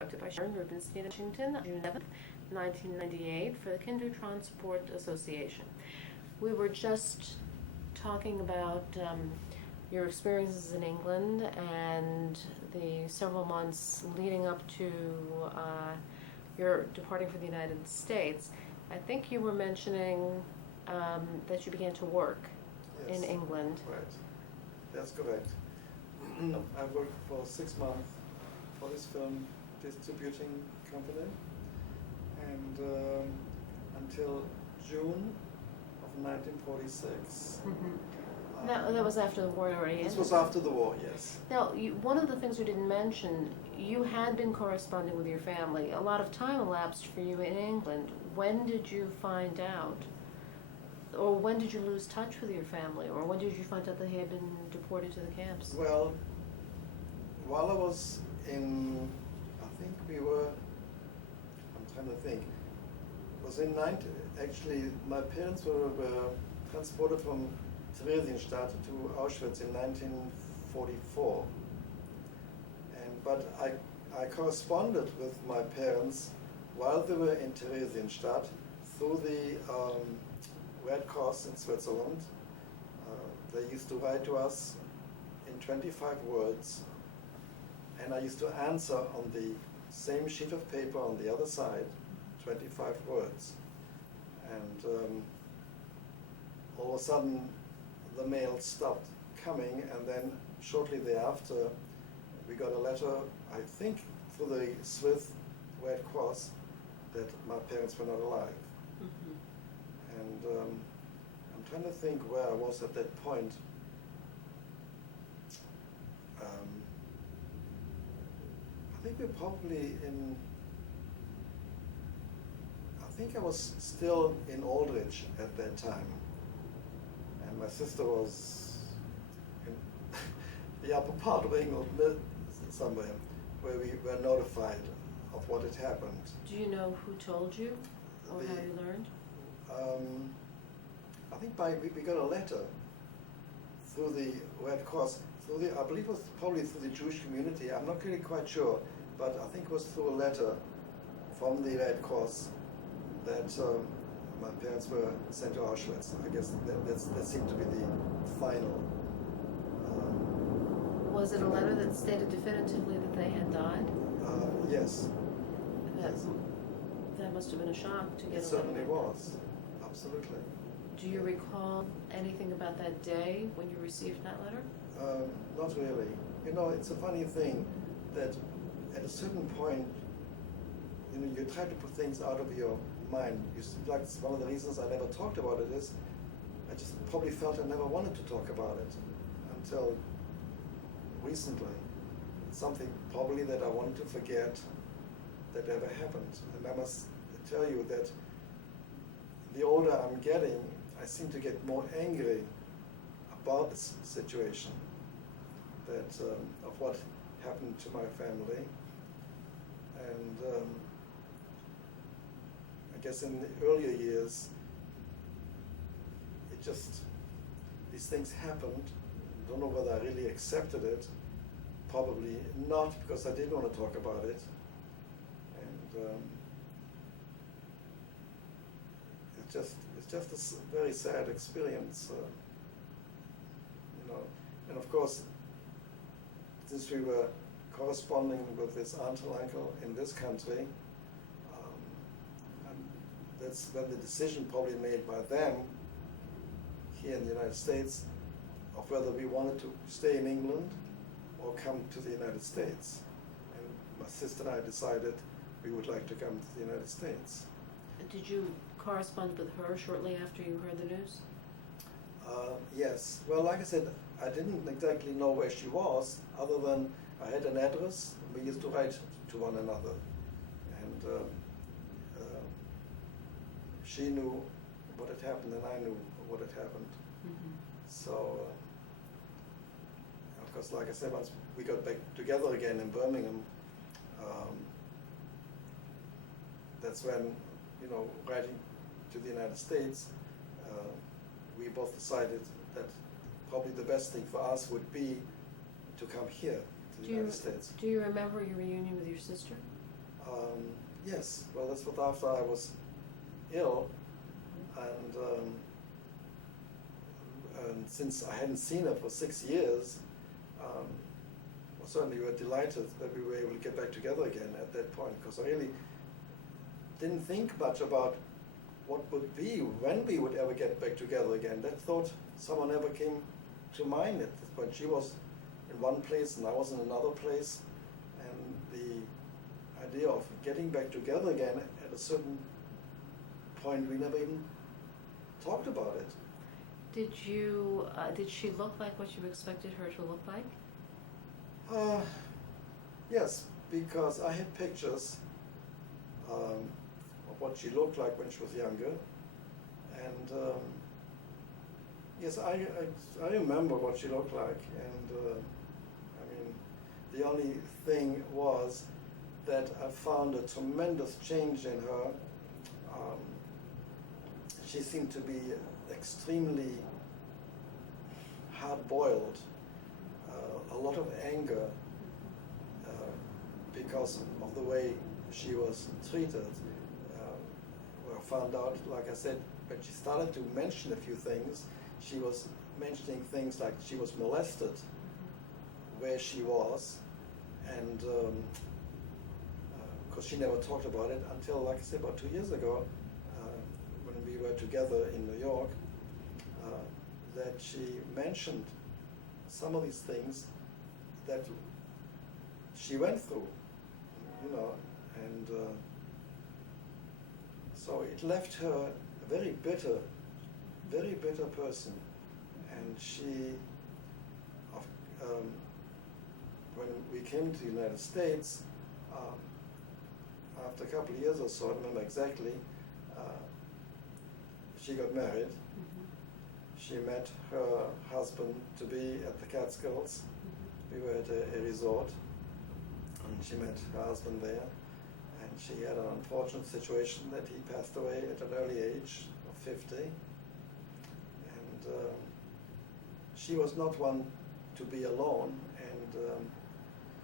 conducted by Sharon, Rubinstein, Washington, June 11th, 1998, for the Kindertransport Association. We were just talking about your experiences in England and the several months leading up to your departing for the United States. I think you were mentioning that you began to work in England. Right, that's correct. I worked for 6 months for this film distributing company, and until June of 1946. Mm-hmm. That was after the war already ended. This was after the war, yes. Now, one of the things you didn't mention, you had been corresponding with your family. A lot of time elapsed for you in England. When did you find out? Or when did you lose touch with your family? Or when did you find out that he had been deported to the camps? Well, while I was in, I think we were, I'm trying to think, it was in actually my parents were transported from Theresienstadt to Auschwitz in 1944. But I corresponded with my parents while they were in Theresienstadt through the Red Cross in Switzerland. They used to write to us in 25 words, and I used to answer on the same sheet of paper on the other side, 25 words. And all of a sudden, the mail stopped coming, and then shortly thereafter, we got a letter, I think through the Swiss Red Cross, that my parents were not alive. Mm-hmm. And I'm trying to think where I was at that point. I think we're probably in, I think I was still in Aldridge at that time. And my sister was in the upper part of England, somewhere, where we were notified of what had happened. Do you know who told you, or how you learned? I think we got a letter through the Red Cross, I believe it was probably through the Jewish community. I'm not really quite sure, but I think it was through a letter from the Red Cross that my parents were sent to Auschwitz. I guess that seemed to be the final. Was it a letter that stated definitively that they had died? Yes. That must have been a shock to get a letter. It certainly was, absolutely. Do you recall anything about that day when you received that letter? Not really. You know, it's a funny thing that at a certain point, you know, you try to put things out of your mind. Like one of the reasons I never talked about it is I just probably felt I never wanted to talk about it until recently. It's something probably that I wanted to forget that ever happened. And I must tell you that the older I'm getting, I seem to get more angry about this situation, that of what happened to my family. And I guess in the earlier years, it just, these things happened. I don't know whether I really accepted it. Probably not, because I didn't want to talk about it. And it's just a very sad experience, you know. And of course, since we were corresponding with this aunt and uncle in this country, and that's when the decision probably made by them here in the United States of whether we wanted to stay in England or come to the United States. And my sister and I decided we would like to come to the United States. Did you correspond with her shortly after you heard the news? Yes. Well, like I said, I didn't exactly know where she was, other than I had an address, and we used to write to one another. And she knew what had happened, and I knew what had happened. Mm-hmm. So, of course, like I said, once we got back together again in Birmingham, that's when, you know, writing to the United States, we both decided that probably the best thing for us would be to come here to the United States. Do you remember your reunion with your sister? Yes, well, this was after I was ill, and since I hadn't seen her for 6 years, certainly we were delighted that we were able to get back together again at that point, because I really didn't think much about what would be, when we would ever get back together again. That thought someone never came to mind at this point. She was in one place and I was in another place, and the idea of getting back together again at a certain point, we never even talked about it. Did she look like what you expected her to look like? Yes, because I had pictures of what she looked like when she was younger, and yes, I remember what she looked like, and I mean, the only thing was that I found a tremendous change in her. She seemed to be extremely hard-boiled, a lot of anger because of the way she was treated. I found out, like I said, when she started to mention a few things, she was mentioning things like she was molested where she was, and because she never talked about it until, like I said, about 2 years ago, when we were together in New York, that she mentioned some of these things that she went through, you know, and so it left her a very bitter person. And she, when we came to the United States, after a couple of years or so, I don't remember exactly, she got married. She met her husband to be at the Catskills. We were at a resort, and she met her husband there. And she had an unfortunate situation that he passed away at an early age of 50. And she was not one to be alone. And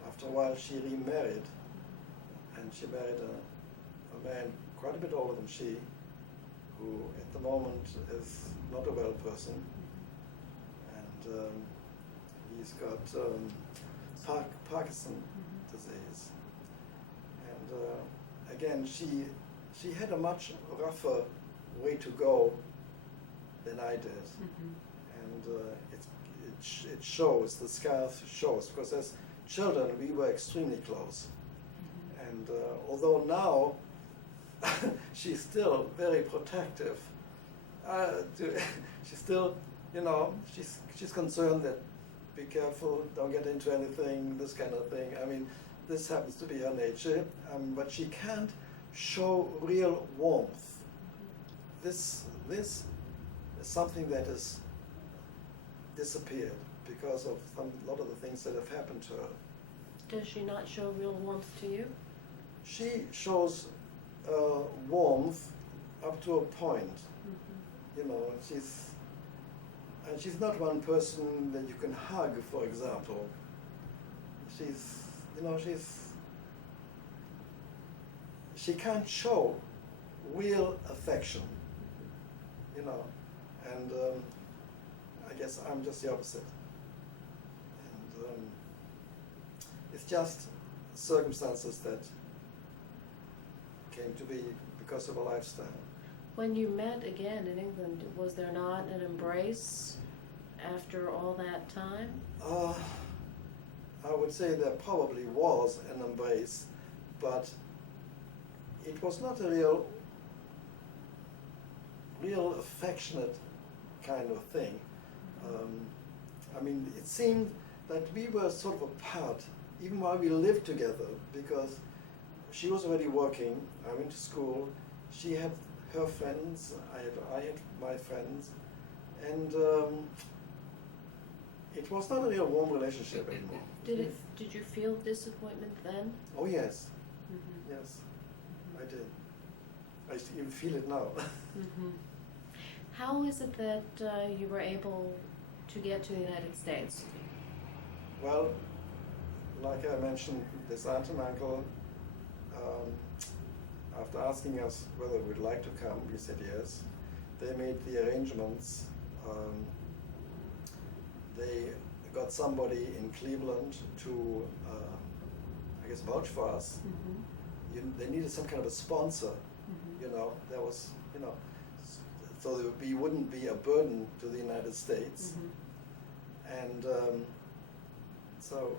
after a while, she remarried. And she married a man quite a bit older than she, who at the moment is not a well person, and he's got Parkinson disease. And again, she had a much rougher way to go than I did, and it shows, the scars shows, because as children we were extremely close, and although now she's still very protective. She's still, you know, she's concerned that be careful, don't get into anything, this kind of thing. I mean, this happens to be her nature, but she can't show real warmth. This is something that has disappeared because of a lot of the things that have happened to her. Does she not show real warmth to you? She shows warmth up to a point, you know. She's not one person that you can hug, for example. She can't show real affection, you know, and I guess I'm just the opposite. And it's just circumstances that came to be because of a lifestyle. When you met again in England, was there not an embrace after all that time? I would say there probably was an embrace, but it was not a real affectionate kind of thing. I mean, it seemed that we were sort of apart, even while we lived together, because she was already working, I went to school, she had her friends, I had my friends, and it was not a real warm relationship anymore. Did you feel disappointment then? Oh yes, yes, I did. I even feel it now. How is it that you were able to get to the United States? Well, like I mentioned, this aunt and uncle after asking us whether we'd like to come, we said yes. They made the arrangements. They got somebody in Cleveland to, I guess, vouch for us. They needed some kind of a sponsor, there was, so that we wouldn't be a burden to the United States. And so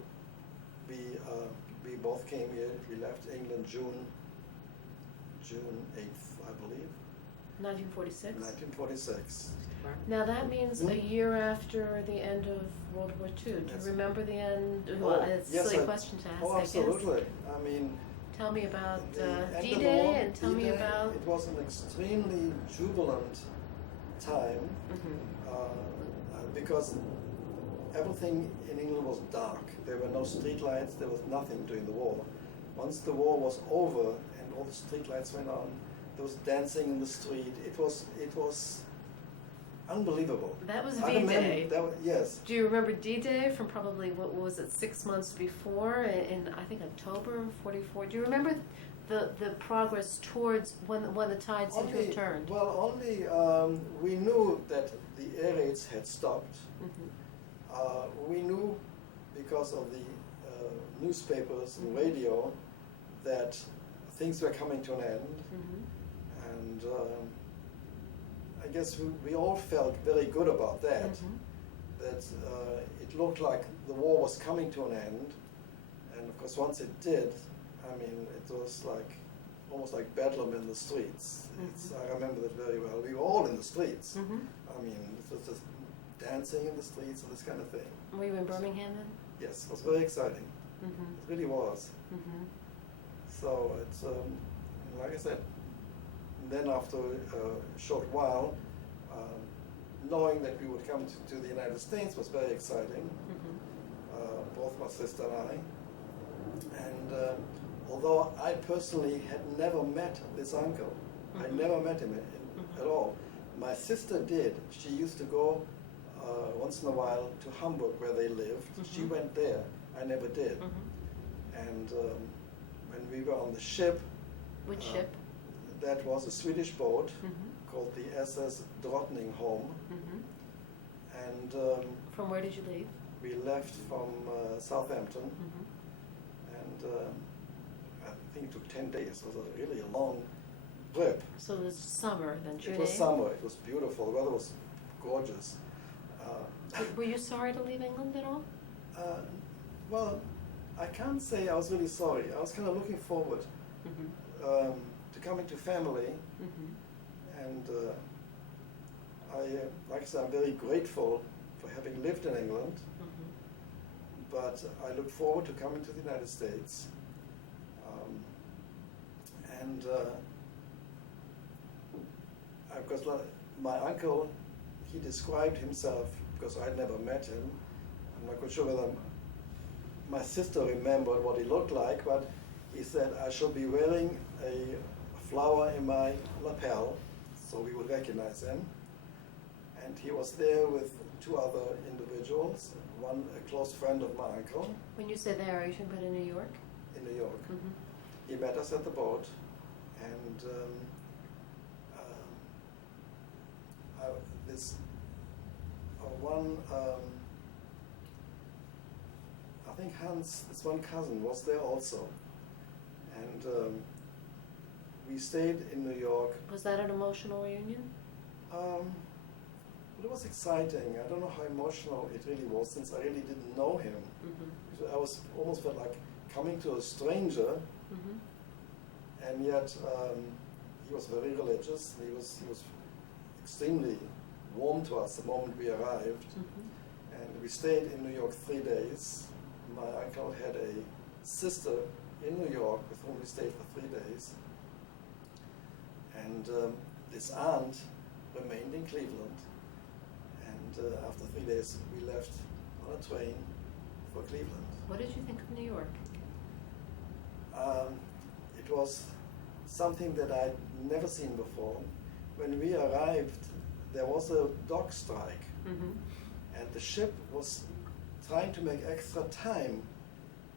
we both came here. We left England June 8th, I believe. 1946? 1946. Now that means a year after the end of World War II. Do you remember the end? Well, it's a silly question to ask, I guess. Absolutely. I mean, tell me about D-Day, D-Day and tell me about... It was an extremely jubilant time because everything in England was dark. There were no street lights, there was nothing during the war. Once the war was over and all the street lights went on, there was dancing in the street. It was unbelievable. That was V-Day. Yes. Do you remember D-Day from probably, what was it, 6 months before, in I think October of 44? Do you remember the progress towards when the tide seemed to have turned? Well, only we knew that the air raids had stopped. We knew because of the newspapers and radio that things were coming to an end. And I guess we all felt very good about that, that it looked like the war was coming to an end. And of course, once it did, I mean, it was like almost like bedlam in the streets. I remember that very well. We were all in the streets. I mean, it was just dancing in the streets and this kind of thing. Were you in Birmingham then? Yes, it was very exciting. It really was. So it's, like I said, then after a short while, knowing that we would come to the United States was very exciting, both my sister and I. And although I personally had never met this uncle, I never met him at all. My sister did. She used to go once in a while to Hamburg where they lived. She went there. I never did. And when we were on the ship. Which ship? That was a Swedish boat called the SS Drottningholm. And from where did you leave? We left from Southampton. And I think it took 10 days. It was a really long trip. So it was summer then, June 8th? It was summer. It was beautiful. The weather was gorgeous. Were you sorry to leave England at all? Well, I can't say I was really sorry. I was kind of looking forward to coming to family. And like I said, I'm very grateful for having lived in England. But I look forward to coming to the United States. Because my uncle, he described himself, because I'd never met him. I'm not quite sure whether my sister remembered what he looked like, but he said, I shall be wearing a flower in my lapel, so we would recognize him. And he was there with two other individuals, one a close friend of my uncle. When you say there, are you talking about in New York? In New York. He met us at the boat, and this one, I think Hans, this one cousin, was there also. And we stayed in New York. Was that an emotional reunion? It was exciting. I don't know how emotional it really was, since I really didn't know him. I was almost felt like coming to a stranger, and yet he was very religious. He was extremely warm to us the moment we arrived. And we stayed in New York 3 days. My uncle had a sister in New York with whom we stayed for 3 days. And this aunt remained in Cleveland. And after 3 days, we left on a train for Cleveland. What did you think of New York? It was something that I'd never seen before. When we arrived, there was a dock strike, and the ship was trying to make extra time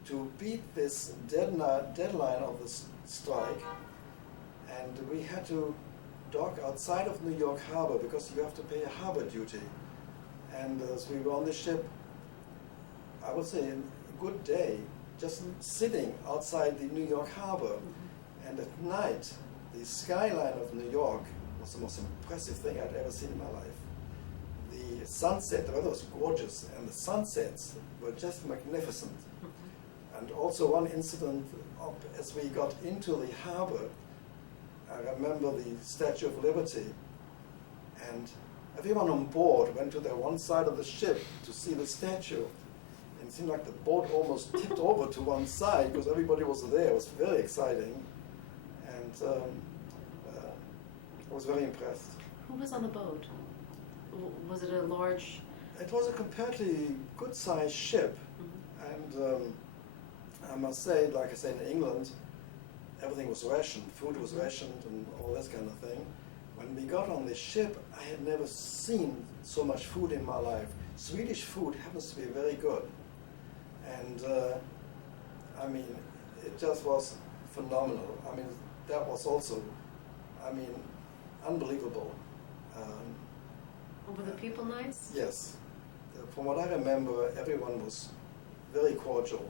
to beat this deadline of the strike, and we had to dock outside of New York Harbor because you have to pay a harbor duty. And as we were on the ship, I would say a good day, just sitting outside the New York Harbor. And at night, the skyline of New York was the most impressive thing I'd ever seen in my life. The sunset, the weather was gorgeous, and the sunsets were just magnificent. And also one incident, as we got into the harbor, I remember the Statue of Liberty, and everyone on board went to their one side of the ship to see the statue. And it seemed like the boat almost tipped over to one side because everybody was there. It was very exciting. And I was very impressed. Who was on the boat? Was it a large... It was a comparatively good-sized ship. And I must say, like I said, in England, everything was rationed. Food was rationed and all this kind of thing. When we got on the ship, I had never seen so much food in my life. Swedish food happens to be very good. And I mean, it just was phenomenal. I mean, that was also, I mean, unbelievable. Were the people nice? Yes. From what I remember, everyone was very cordial.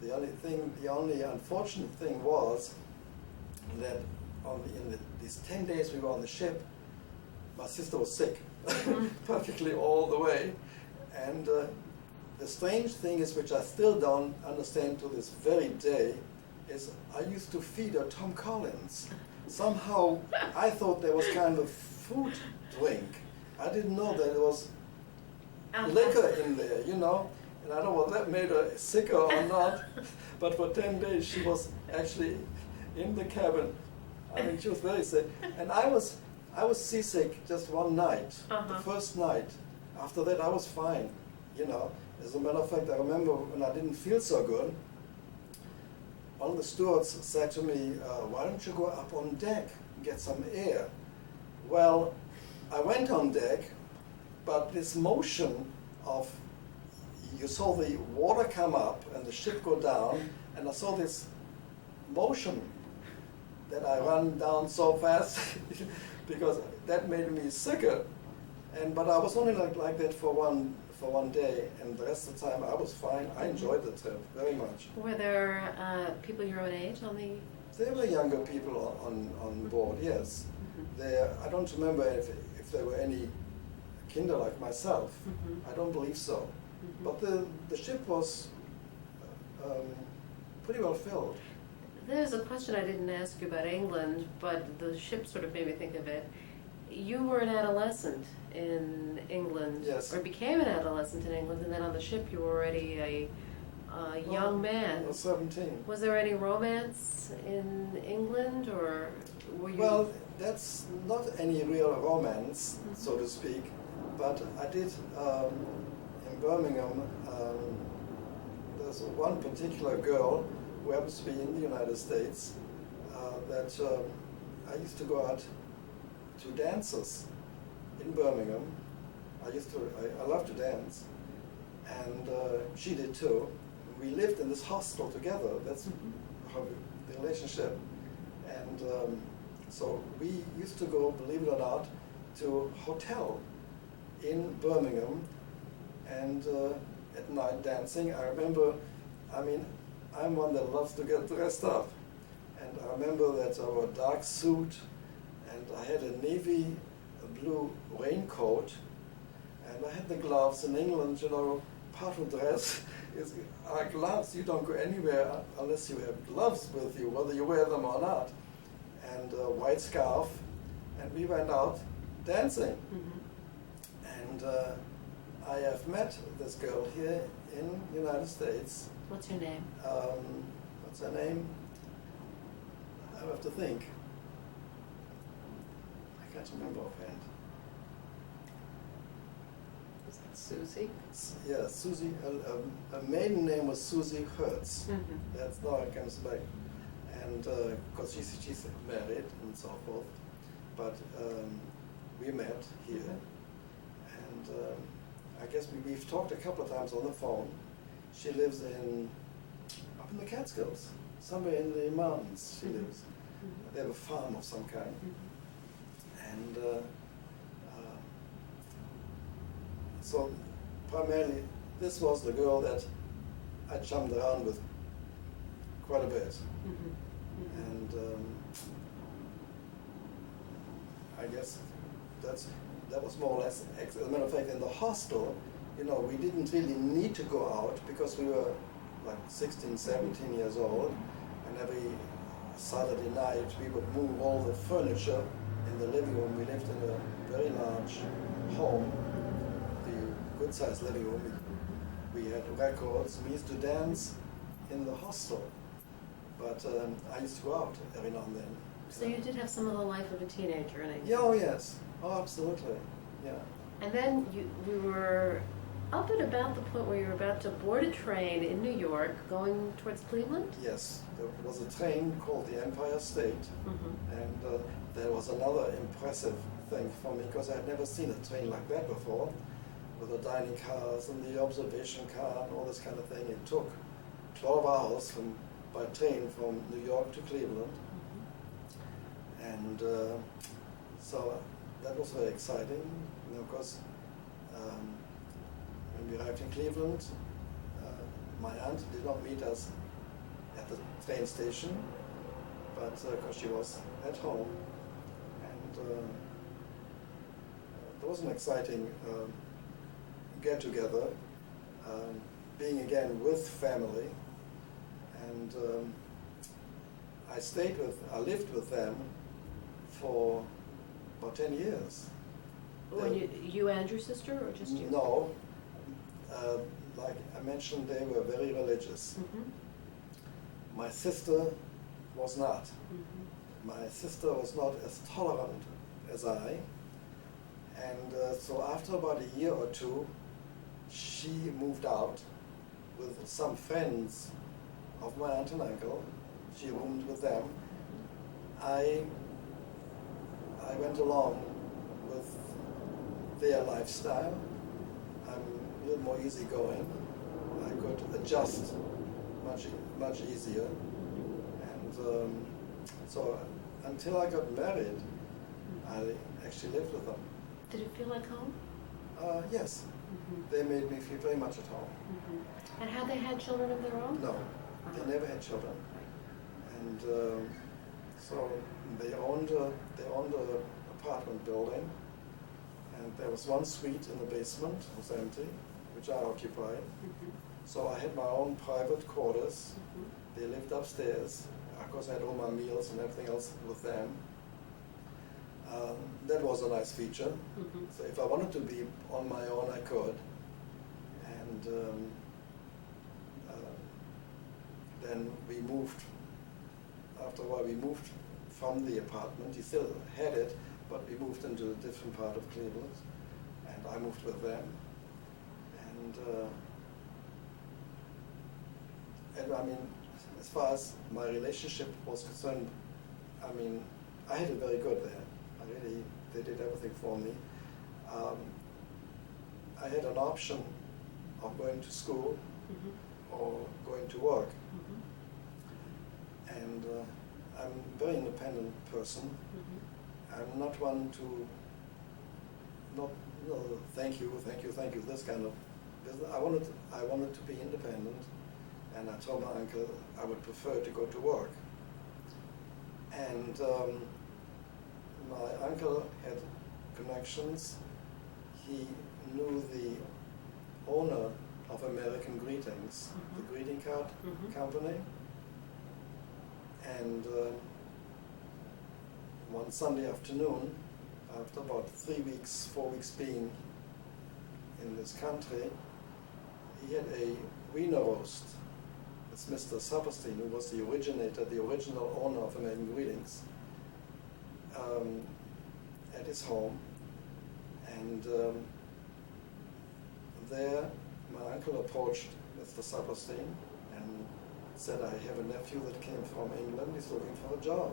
The only unfortunate thing was that these 10 days we were on the ship, my sister was sick, practically all the way. And the strange thing is, which I still don't understand to this very day, is I used to feed her Tom Collins. Somehow I thought there was kind of fruit drink. I didn't know that there was liquor in there, you know. And I don't know whether that made her sicker or not, but for 10 days she was actually in the cabin. I mean, she was very sick. And I was seasick just one night, the first night. After that, I was fine, you know. As a matter of fact, I remember when I didn't feel so good, one of the stewards said to me, why don't you go up on deck and get some air? Well, I went on deck, but this motion of, you saw the water come up and the ship go down, and I saw this motion that I ran down so fast because that made me sicker. But I was only like that for one day, and the rest of the time I was fine. I enjoyed the trip very much. Were there people your own age on the... There were younger people on board, yes. I don't remember if there were any kinder like myself. I don't believe so. But the ship was pretty well filled. There's a question I didn't ask you about England, but the ship sort of made me think of it. You were an adolescent in England, yes, or became an adolescent in England, and then on the ship you were already a young man. I was 17. Was there any romance in England, or were you... Well, that's not any real romance, so to speak, but I did, in Birmingham, there's one particular girl who happens to be in the United States that I used to go out to dances in Birmingham. I love to dance, and she did too. We lived in this hostel together. That's how the relationship. And so we used to go, believe it or not, to a hotel in Birmingham, and at night dancing. I remember, I mean, I'm one that loves to get dressed up. And I remember that I wore a dark suit, and I had a navy blue raincoat, and I had the gloves. In England, you know, part of dress are gloves. You don't go anywhere unless you have gloves with you, whether you wear them or not. And a white scarf, and we went out dancing. And I have met this girl here in the United States. What's her name? What's her name? I have to think. I can't remember offhand. Was that Susie? Yeah, Susie. Her maiden name was Susie Hertz. That's now I can say. And because she's married and so forth. But we met here. And I guess we've talked a couple of times on the phone. She lives in Catskills, somewhere in the mountains she lives. They have a farm of some kind. And so primarily this was the girl that I chummed around with quite a bit. And I guess that was more or less, as a matter of fact, in the hostel, you know, we didn't really need to go out because we were like 16, 17 years old, and every Saturday night we would move all the furniture in the living room. We lived in a very large home, the good-sized living room. We had records. We used to dance in the hostel, but I used to go out every now and then. So you did have some of the life of a teenager in England. Yeah, oh yes, oh absolutely, yeah. And then we were up at about the point where you were about to board a train in New York going towards Cleveland? Yes, there was a train called the Empire State, and there was another impressive thing for me because I had never seen a train like that before, with the dining cars and the observation car and all this kind of thing. It took 12 hours by train from New York to Cleveland, and so that was very exciting, you know, because when we arrived in Cleveland, my aunt did not meet us at the train station, but because she was at home, and there was an exciting get-together, being again with family, and I lived with them for about 10 years. Oh, and you and your sister, or just you? No, like I mentioned, they were very religious. My sister was not. My sister was not as tolerant as I, and so after about a year or two, she moved out with some friends of my aunt and uncle. She roomed with them. I went along with their lifestyle. I'm a little more easygoing. I could adjust much easier. And so until I got married, I actually lived with them. Did it feel like home? Yes. They made me feel very much at home. And had they had children of their own? No, they never had children. And so they owned an apartment building, and there was one suite in the basement, it was empty, which I occupied. So I had my own private quarters. They lived upstairs. Of course, I had all my meals and everything else with them. That was a nice feature. So if I wanted to be on my own, I could. And then we moved, after a while we moved from the apartment. He still had it, but we moved into a different part of Cleveland, and I moved with them. And I mean, as far as my relationship was concerned, I mean, I had it very good there. They did everything for me. I had an option of going to school or going to work. And I'm a very independent person. I'm not one to, thank you, this kind of business. I wanted to be independent, and I told my uncle I would prefer to go to work. And my uncle had connections. He knew the owner of American Greetings, the greeting card company. And one Sunday afternoon, after about 4 weeks being in this country, he had a wiener roast. It's Mr. Saperstein, who was the original owner of American Greetings, at his home. And there, my uncle approached Mr. Saperstein and said, I have a nephew that came from England, he's looking for a job.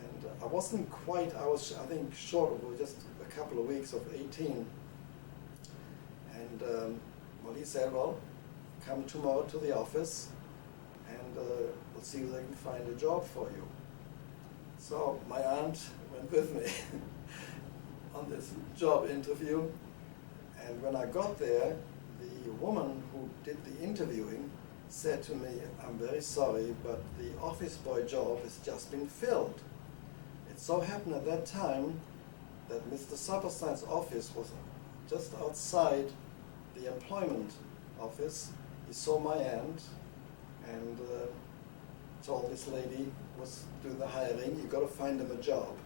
And I wasn't quite, I think short of just a couple of weeks of 18. And well, he said, well, come tomorrow to the office we'll see if they can find a job for you. So my aunt went with me on this job interview, and when I got there, the woman who did the interviewing said to me, "I'm very sorry, but the office boy job has just been filled." It so happened at that time that Mr. Sapperstein's office was just outside the employment office. He saw my aunt and told this lady was doing the hiring, "You got to find him a job."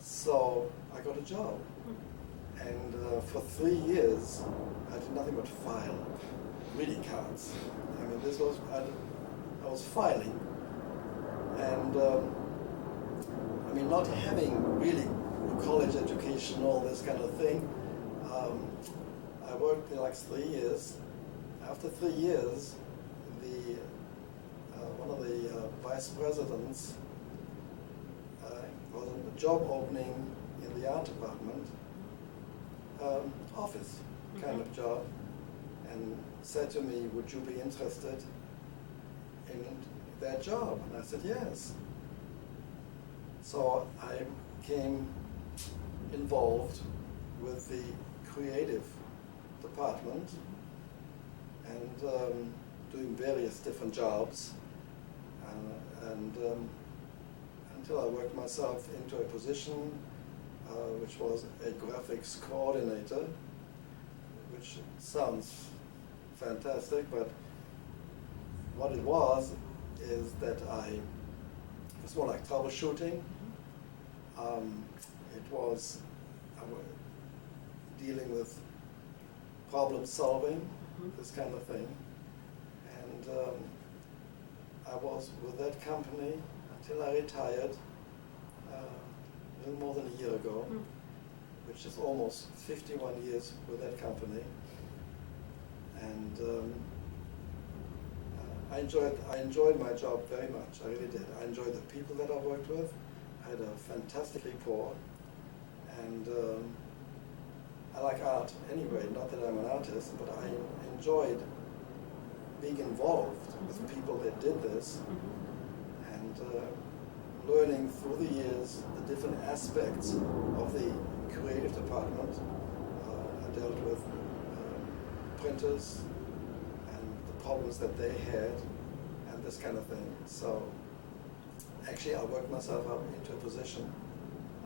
So I got a job. And for 3 years, I did nothing but file greeting cards. I mean, this was, I was filing. And I mean, not having really a college education, all this kind of thing, I worked there like 3 years. After 3 years, the one of the vice presidents was a job opening in the art department, office kind of job, and said to me, "Would you be interested in that job?" And I said, "Yes." So I became involved with the creative department and doing various different jobs, and until I worked myself into a position which was a graphics coordinator, which sounds fantastic, but what it was is that it was more like troubleshooting. It was dealing with problem solving, this kind of thing. And I was with that company until I retired a little more than a year ago, which is almost 51 years with that company. And I enjoyed my job very much. I really did. I enjoyed the people that I worked with. I had a fantastic rapport, and I like art anyway. Not that I'm an artist, but I enjoyed being involved with people that did this, and learning through the years the different aspects of the creative department. I dealt with printers and the problems that they had and this kind of thing. So actually I worked myself up into a position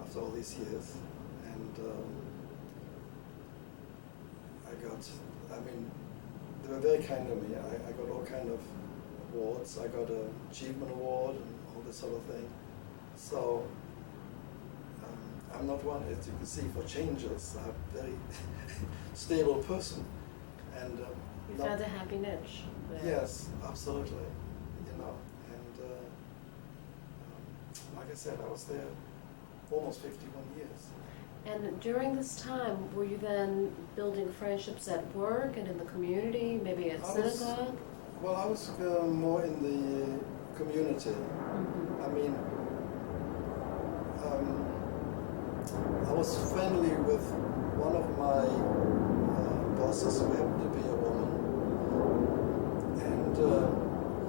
after all these years, and they were very kind to me. I got all kind of awards. I got an achievement award and all this sort of thing. So I'm not one, as you can see, for changes. I'm a very stable person. And you found a happy niche there. Yes, absolutely. And like I said, I was there almost 51 years. And during this time, were you then building friendships at work and in the community, maybe at synagogue? I was more in the community. I mean, I was friendly with one of my bosses, who happened to be a woman, and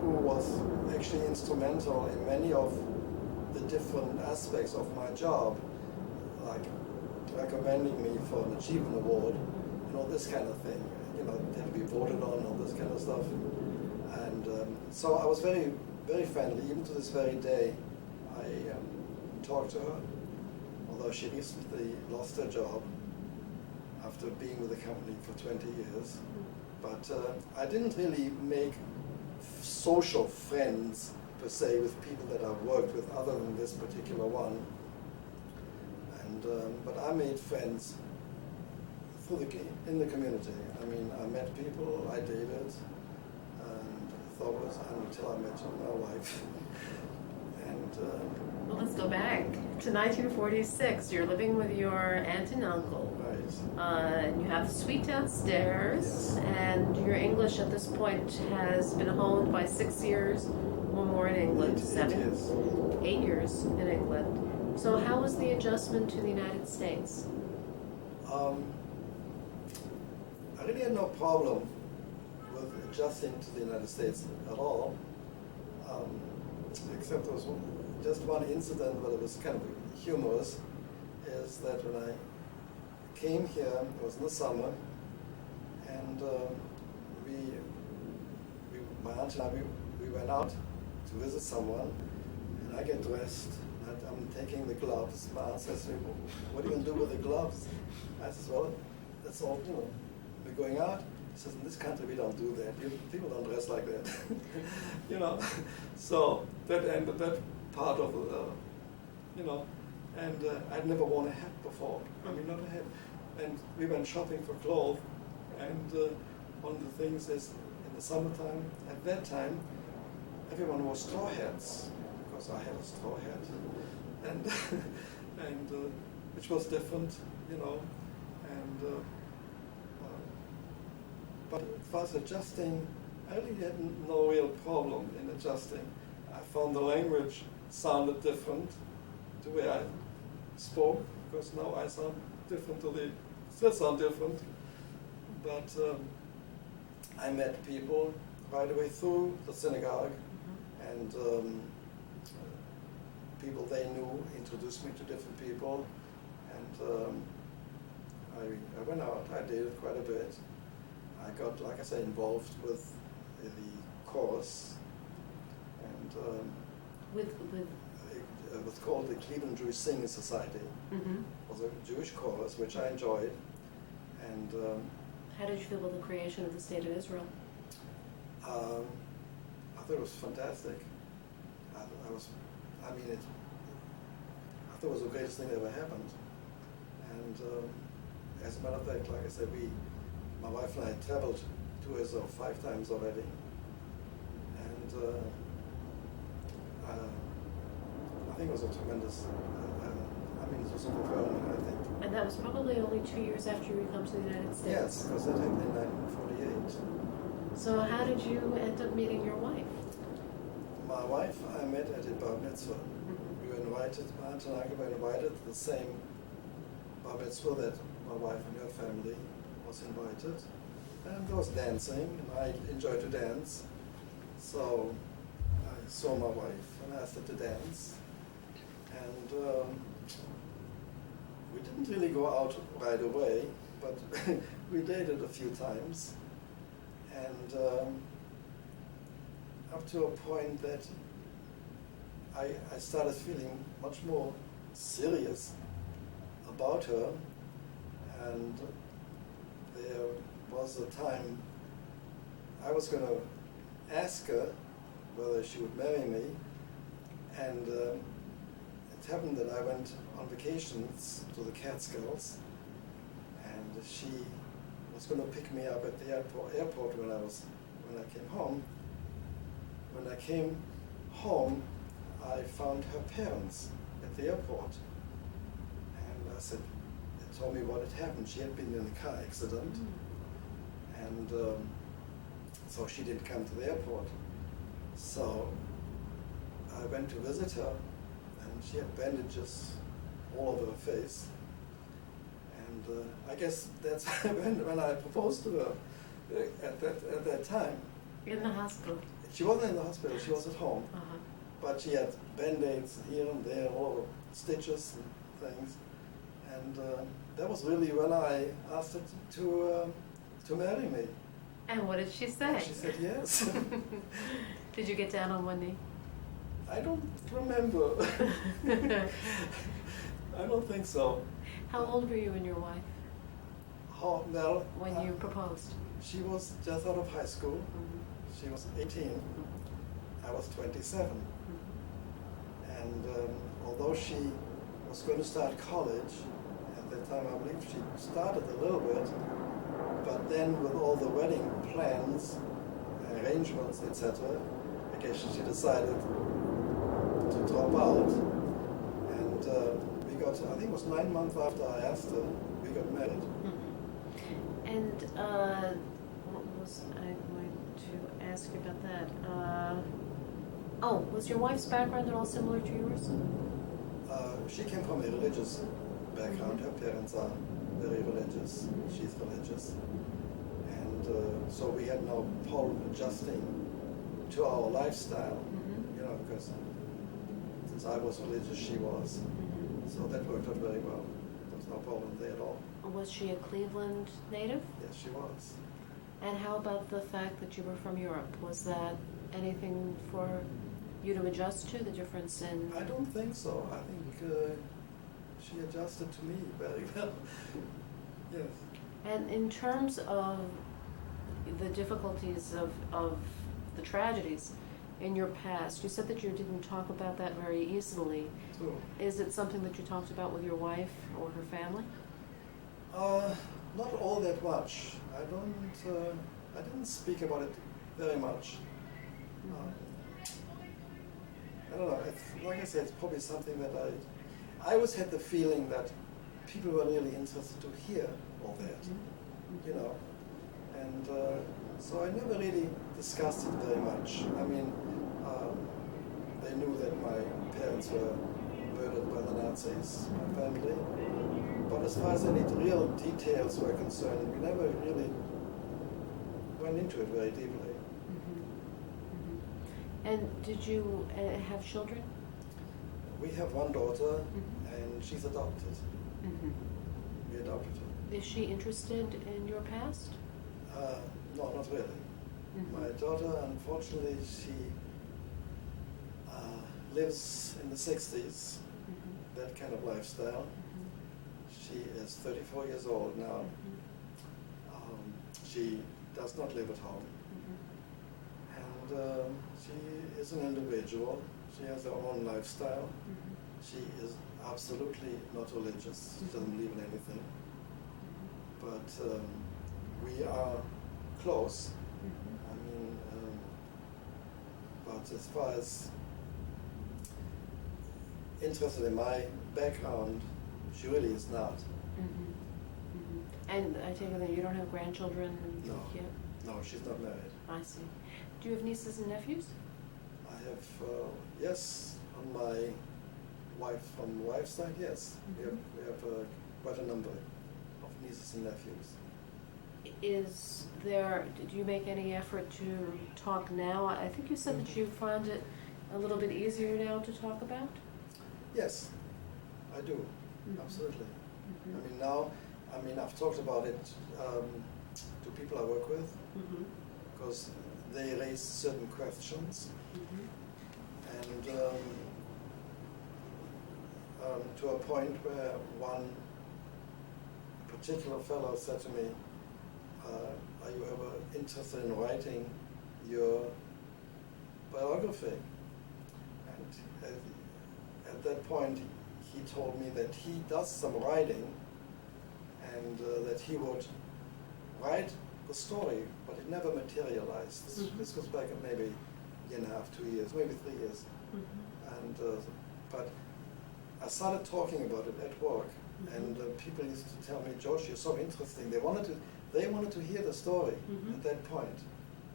who was actually instrumental in many of the different aspects of my job, like recommending me for an achievement award and all this kind of thing. They had to be voted on, all this kind of stuff. And so I was very, very friendly. Even to this very day, I talk to her, although she recently lost her job after being with the company for 20 years. But I didn't really make social friends, per se, with people that I've worked with other than this particular one. And but I made friends in the community. I mean, I met people, I dated, and thought it was until I met my wife. And well, let's go back to 1946. You're living with your aunt and uncle. Right. And you have a suite downstairs, yes. And your English at this point has been honed by 6 years or more in England. 8 years. 8 years in England. So how was the adjustment to the United States? I really had no problem with adjusting to the United States at all, except there was just one incident, but it was kind of humorous, is that when I came here, it was in the summer, and my aunt and I, we went out to visit someone, and I get dressed, and I'm taking the gloves. My aunt says to me, "What are you going to do with the gloves?" I says, "Well, that's all, we're going out." He says, "In this country we don't do that. People don't dress like that." So that ended that part of, and I'd never worn a hat before. I mean, not a hat. And we went shopping for clothes, and one of the things is, in the summertime, at that time, everyone wore straw hats, because I had a straw hat, and which was different, but as far as adjusting, I really had no real problem in adjusting. I found the language sounded different to the way I spoke, because now I sound different still sound different, but I met people right away through the synagogue, and people they knew introduced me to different people, and I went out, I dated quite a bit. I got, like I say, involved with the chorus, and it was called the Cleveland Jewish Singing Society. Mm-hmm. It was a Jewish chorus, which I enjoyed. And how did you feel about the creation of the State of Israel? I thought it was fantastic. I thought it was the greatest thing that ever happened. And as a matter of fact, like I said, my wife and I traveled to Israel 5 times already. And I think it was a tremendous, it was overwhelming, I think. And that was probably only 2 years after you come to the United States? Yes, because that happened in 1948. So how did you end up meeting your wife? My wife I met at a bar mitzvah. We were invited, my aunt and I were invited to the same bar mitzvah that my wife and her family was invited. And there was dancing, and I enjoyed to dance. So I saw my wife and asked her to dance. And we didn't really go out right away, but we dated a few times. And up to a point that I started feeling much more serious about her, and there was a time I was going to ask her whether she would marry me, and it happened that I went on vacations to the Catskills, and she was going to pick me up at the airport when I came home. When I came home, I found her parents at the airport, and I said, they told me what had happened. She had been in a car accident, and so she didn't come to the airport. So I went to visit her, and she had bandages all over her face. And I guess that's when I proposed to her at that time. In the hospital? She wasn't in the hospital, she was at home. Uh-huh. But she had band-aids here and there, all over stitches and things. And that was really when I asked her to marry me. And what did she say? And she said yes. Did you get down on one knee? I don't remember. I don't think so. How old were you and your wife Well, when you proposed? She was just out of high school. Mm-hmm. She was 18. I was 27. And although she was going to start college, at that time I believe she started a little bit, but then with all the wedding plans, arrangements, etc., I guess she decided to drop out. And we got, I think it was 9 months after I asked her, we got married. Mm-hmm. And what was I going to ask you about that? Was your wife's background at all similar to yours? She came from a religious background. Her parents are very religious. She's religious. And so we had no problem adjusting to our lifestyle, you know, because since I was religious, she was. So that worked out very well. There was no problem there at all. Was she a Cleveland native? Yes, she was. And how about the fact that you were from Europe? Was that anything for you to adjust to, the difference in... I don't think so. I think she adjusted to me very well. Yes. And in terms of the difficulties of the tragedies in your past, you said that you didn't talk about that very easily. True. Is it something that you talked about with your wife or her family? Not all that much. I didn't speak about it very much. I don't know. Like I said, it's probably something that I always had the feeling that people were really interested to hear all that, you know. And so I never really discussed it very much. I mean, they knew that my parents were murdered by the Nazis, my family. But as far as any real details were concerned, we never really went into it very deeply. And did you have children? We have one daughter, and she's adopted. We adopted her. Is she interested in your past? No, not really. My daughter, unfortunately, she lives in the 60s, that kind of lifestyle. She is 34 years old now. She does not live at home. And she is an individual. She has her own lifestyle. She is absolutely not religious. She doesn't believe in anything. But we are close. I mean, but as far as interested in my background, she really is not. And I take it that you don't have grandchildren yet? No, she's not married. I see. Do you have nieces and nephews? I have, yes, on my wife's side, yes. We have quite a number of nieces and nephews. Do you make any effort to talk now? I think you said that you find it a little bit easier now to talk about? Yes, I do, absolutely. I mean, I've talked about it to people I work with, because they raise certain questions. And to a point where one particular fellow said to me, are you ever interested in writing your biography? And at that point, he told me that he does some writing, and that he would write the story, but it never materialized. This goes back maybe a year and a half, 2 years, maybe 3 years. And but I started talking about it at work, and people used to tell me, "Josh, you're so interesting." They wanted to hear the story at that point.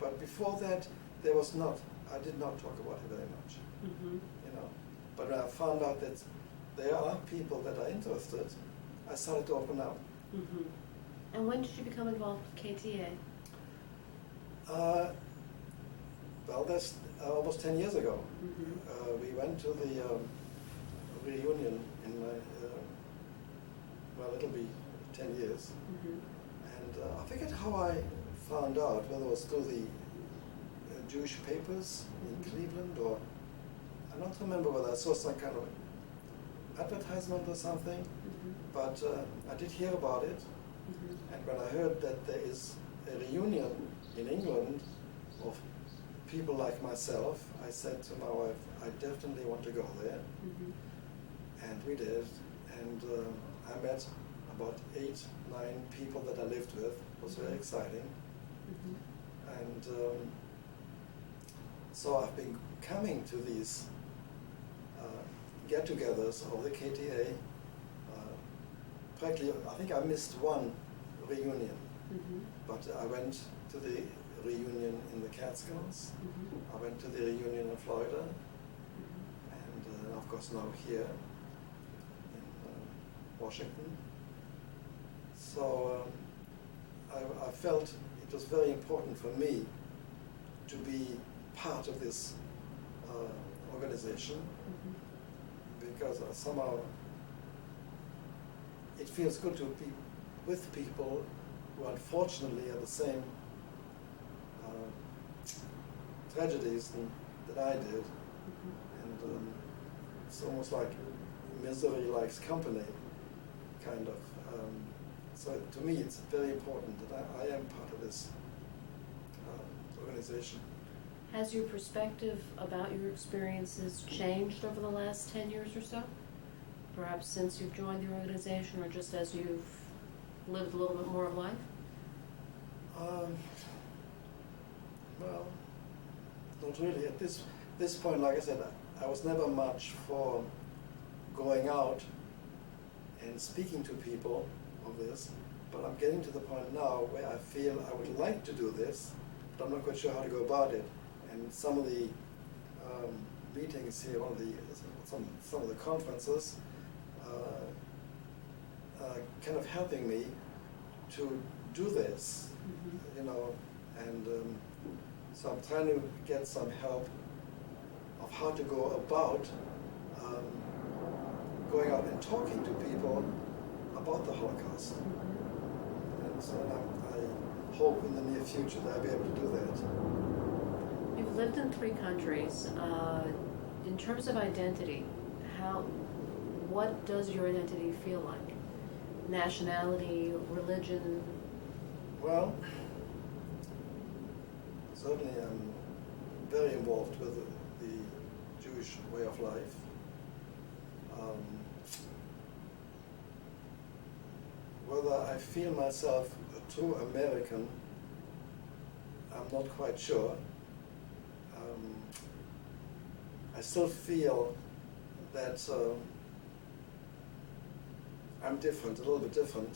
But before that, I did not talk about it very much. You know. But when I found out that there are people that are interested, I started to open up. And when did you become involved with KTA? Well, that's almost 10 years ago. We went to the reunion in it'll be 10 years. And I forget how I found out, whether it was through the Jewish papers in Cleveland, or I don't remember whether I saw some kind of advertisement or something, but I did hear about it. And when I heard that there is a reunion in England of people like myself, I said to my wife, I definitely want to go there. And we did. And I met about 8, 9 people that I lived with. It was very exciting. And so I've been coming to these get-togethers of the KTA. Frankly, I think I missed one reunion, but I went to the reunion in the Catskills. I went to the reunion in Florida, and of course now here in Washington. So I felt it was very important for me to be part of this organization, because somehow it feels good to be with people who unfortunately are the same tragedies that I did, and it's almost like misery likes company, kind of. So to me, it's very important that I am part of this organization. Has your perspective about your experiences changed over the last 10 years or so? Perhaps since you've joined the organization, or just as you've lived a little bit more of life? Well, not really. At this point, like I said, I was never much for going out and speaking to people of this, but I'm getting to the point now where I feel I would like to do this, but I'm not quite sure how to go about it. And some of the meetings here, some of the conferences, kind of helping me to do this, you know, and so I'm trying to get some help of how to go about going out and talking to people about the Holocaust. And so I hope in the near future that I'll be able to do that. You've lived in 3 countries. In terms of identity, what does your identity feel like? Nationality, religion? Well, certainly I'm very involved with the Jewish way of life. Whether I feel myself a true American, I'm not quite sure. I still feel that I'm different, a little bit different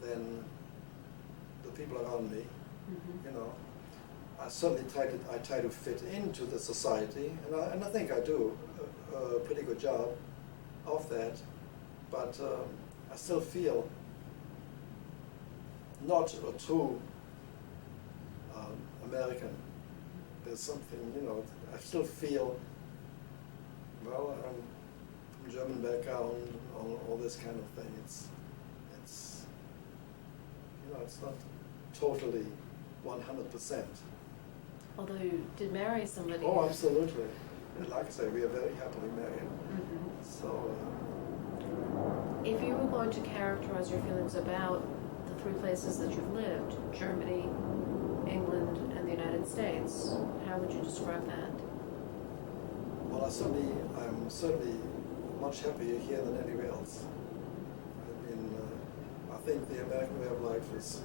than the people around me. You know, I certainly try to fit into the society, and I think I do a pretty good job of that. But I still feel not a true American. There's something, you know, I still feel, well, I'm from German background, all this kind of thing. It's you know, it's not totally 100%. Although you did marry somebody. Oh, absolutely. And like I say, we are very happily married. So. If you were going to characterize your feelings about the 3 places that you've lived, Germany, England, and the United States, how would you describe that? Well, I'm certainly much happier here than anywhere else. I mean, I think the American way of life is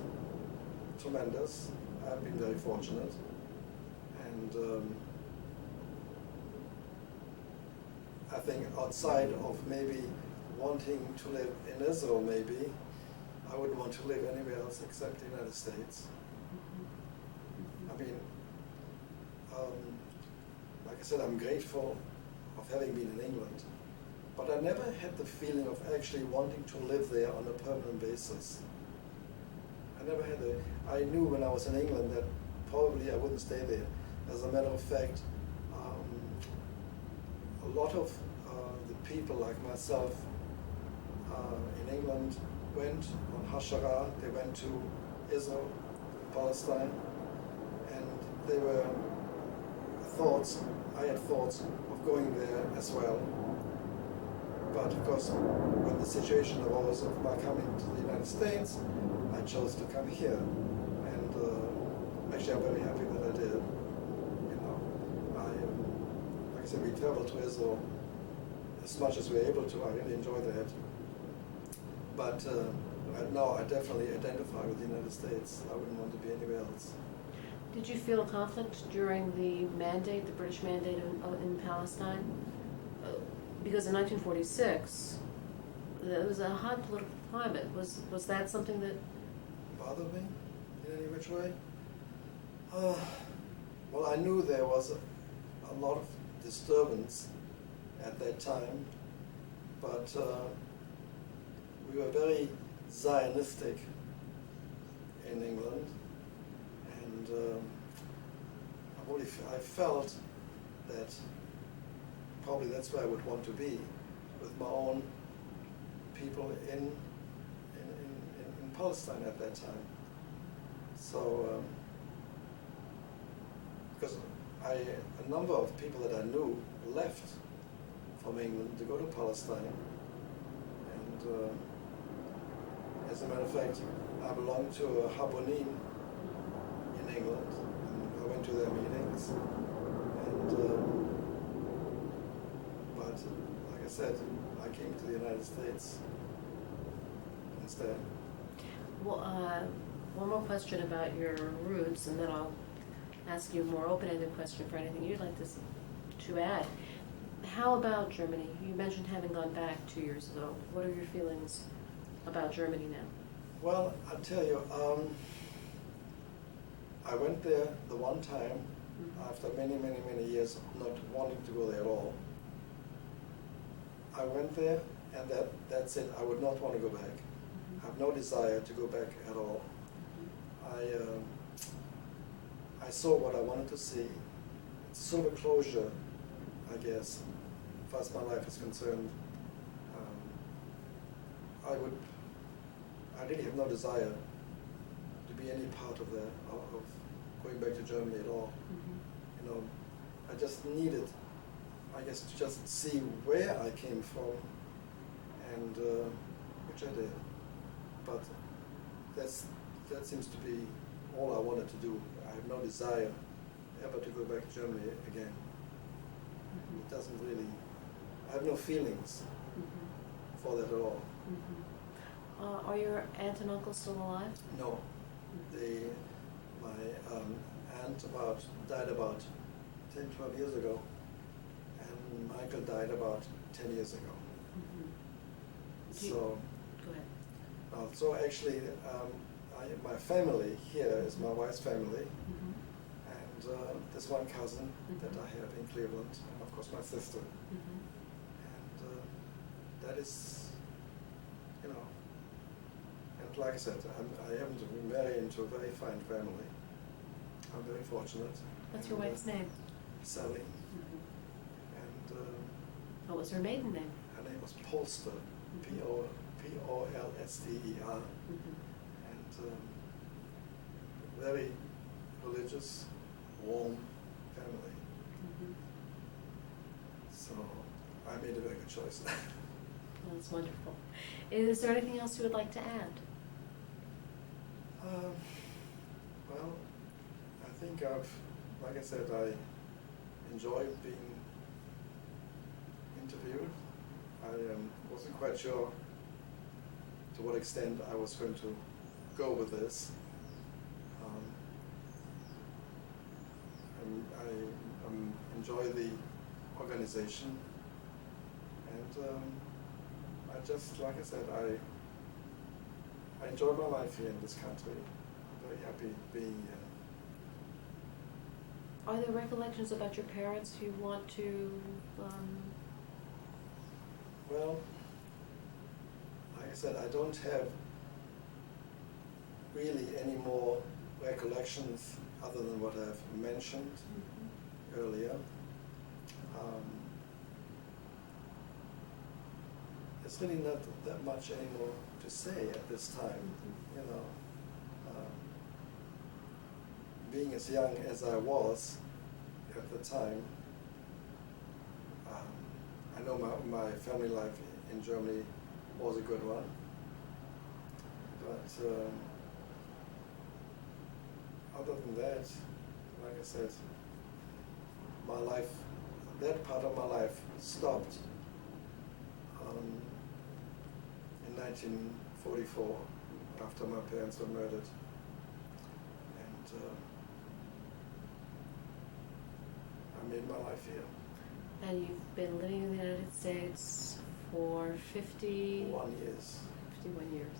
tremendous. I've been very fortunate. And I think outside of maybe wanting to live in Israel, maybe, I wouldn't want to live anywhere else except the United States. I mean, like I said, I'm grateful of having been in England, but I never had the feeling of actually wanting to live there on a permanent basis. I never had I knew when I was in England that probably I wouldn't stay there. As a matter of fact, a lot of the people like myself in England went on Hashara, they went to Israel, Palestine, and they were I had thoughts of going there as well. But of course, when the situation arose of my coming to the United States, I chose to come here. And actually I'm very happy that I did. You know, like I said, we traveled to Israel as much as we were able to. I really enjoyed that. But no, I definitely identify with the United States. I wouldn't want to be anywhere else. Did you feel conflict during the mandate, the British mandate in Palestine? Because in 1946, there was a hot political climate. Was that something that bothered me in any which way? Well, I knew there was a lot of disturbance at that time, but we were very Zionistic in England, I felt that probably that's where I would want to be, with my own people in Palestine at that time. So, because a number of people that I knew left from England to go to Palestine, and as a matter of fact, I belonged to a Habbonim in England, and I went to their meetings, and but like I said, I came to the United States instead. Well, one more question about your roots, and then I'll ask you a more open-ended question for anything you'd like to add. How about Germany? You mentioned having gone back 2 years ago. What are your feelings about Germany now? Well, I'll tell you, I went there the one time after many years of not wanting to go there at all. I went there, and that's it. I would not want to go back. I have no desire to go back at all. I saw what I wanted to see. It's sort of a closure, I guess, as far as my life is concerned. I really have no desire to be any part of going back to Germany at all. You know, I just needed, I guess, to just see where I came from, and which I did. But that seems to be all I wanted to do. I have no desire ever to go back to Germany again. It doesn't really, I have no feelings for that at all. Are your aunt and uncle still alive? No. My aunt died about 10, 12 years ago, and my uncle died about 10 years ago. So, go ahead. So actually, my family here is my wife's family, and there's one cousin that I have in Cleveland, and of course my sister. And that is, you know, and like I said, I happen to be married into a very fine family. I'm very fortunate. What's your wife's name? Sally. And what was her maiden name? her name was Polster, Polster. And very religious, warm family. So I made a very good choice. That's wonderful. Is there anything else you would like to add? Well, I think like I said, I enjoy being interviewed. I wasn't quite sure to what extent I was going to go with this. I enjoy the organization, and I just, like I said, I enjoy my life here in this country. I'm very happy being here. Are there recollections about your parents you want to? Well, like I said, I don't have really any more recollections other than what I've mentioned earlier. There's really not that much anymore to say at this time, you know. Being as young as I was at the time, I know my family life in Germany was a good one, but other than that, like I said, my life, that part of my life stopped in 1944 after my parents were murdered. And I made my life here. And you've been living in the United States for 51 years. 51 years.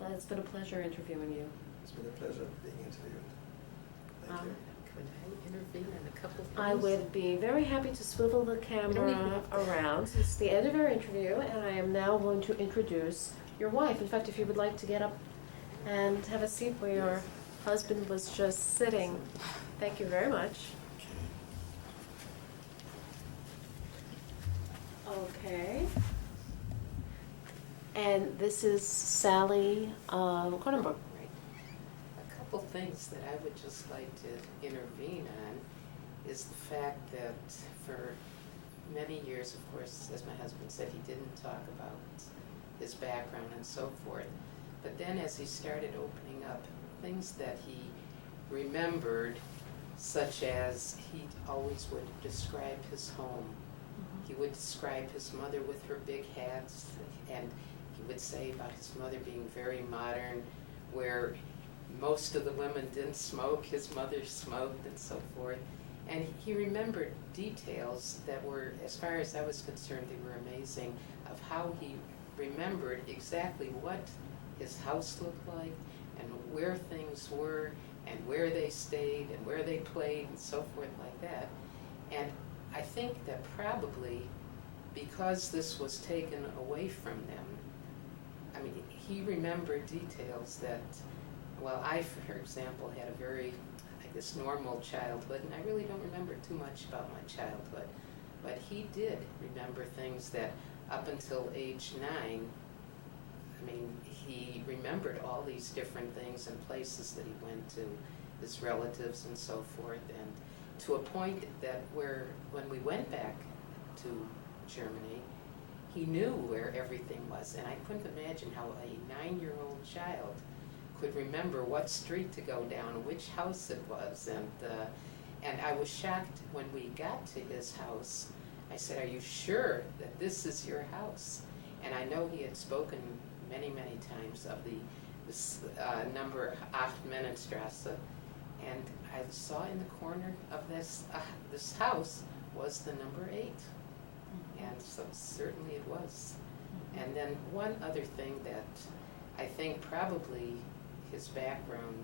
Well, it's been a pleasure interviewing you. It's been a pleasure being interviewed. Thank you. Could I intervene in a couple of things? I would be very happy to swivel the camera around. It's the end of our interview, and I am now going to introduce your wife. In fact, if you would like to get up and have a seat where your husband was just sitting. Thank you very much. Okay. And this is Sally Kronenberg. Right. A couple things that I would just like to intervene on is the fact that for many years, of course, as my husband said, he didn't talk about his background and so forth. But then as he started opening up, things that he remembered, such as he always would describe his home. He would describe his mother with her big hats, and he would say about his mother being very modern, where most of the women didn't smoke, his mother smoked, and so forth. And he remembered details that were, as far as I was concerned, they were amazing, of how he remembered exactly what his house looked like, and where things were, and where they stayed, and where they played, and so forth like that. And I think that probably because this was taken away from them, I mean, he remembered details that, well, I, for example, had a very, I guess, normal childhood, and I really don't remember too much about my childhood. But he did remember things that up until age 9, I mean, he remembered all these different things and places that he went to, his relatives and so forth, and to a point that when we went back to Germany, he knew where everything was, and I couldn't imagine how a 9-year-old child could remember what street to go down, which house it was, and I was shocked when we got to his house. I said, "Are you sure that this is your house?" And I know he had spoken many, many times of this number 8 Menenstrasse, and I saw in the corner of this house was the number 8, and so certainly it was. And then one other thing that I think probably his background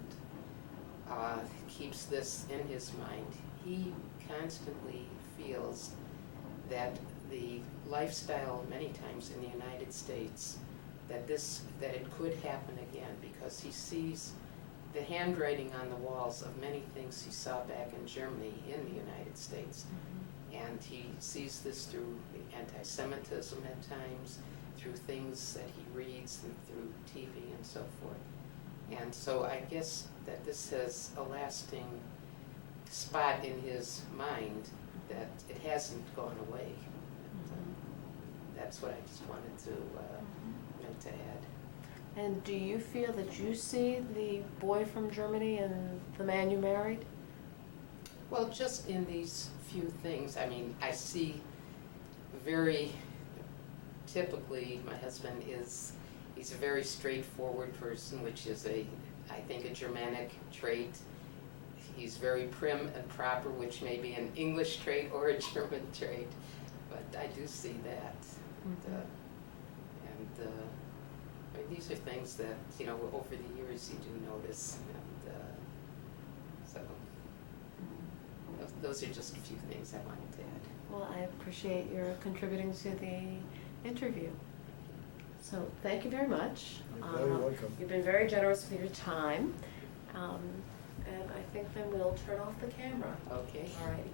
keeps this in his mind. He constantly feels that the lifestyle many times in the United States, that it could happen again, because he sees the handwriting on the walls of many things he saw back in Germany in the United States. And he sees this through anti-Semitism at times, through things that he reads, and through TV and so forth. And so I guess that this has a lasting spot in his mind, that it hasn't gone away. That's what I just wanted to add. And do you feel that you see the boy from Germany and the man you married? Well, just in these few things, I mean, I see very typically my husband he's a very straightforward person, which is I think a Germanic trait. He's very prim and proper, which may be an English trait or a German trait, but I do see that. I mean, these are things that, over the years you do notice, and so those are just a few things I wanted to add. Well, I appreciate your contributing to the interview. So thank you very much. You're very welcome. You've been very generous with your time. And I think then we'll turn off the camera. Okay. All righty.